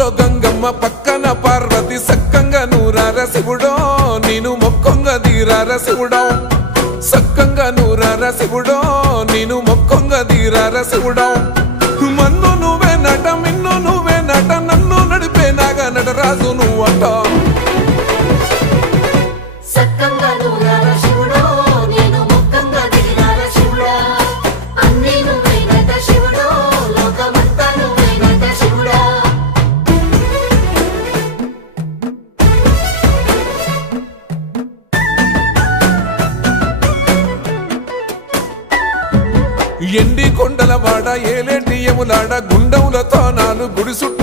ఊళ్ళో గంగమ్మ పక్కన పార్వతి సక్కంగా నూరార శివుడో నేను మొక్కంగా తీరార శివుడో సక్కంగా నూరార శివుడో నేను మొక్కంగా తీరార శివుడో మన్ను నువ్వే నట మిన్ను నువ్వే నట నన్ను నడిపే నాగా నటరాజు నువ్వట సక్కంగా నూరార శివుడో నేను మొక్కంగా తీరార శివుడా అన్నీ నువ్వే నట శివుడో లోకమంతా నువ్వే నట శివుడా ఎండి కొండల వాడ ఏలేటి యములాడ గుండములతో నాలు గుడి చుట్టూ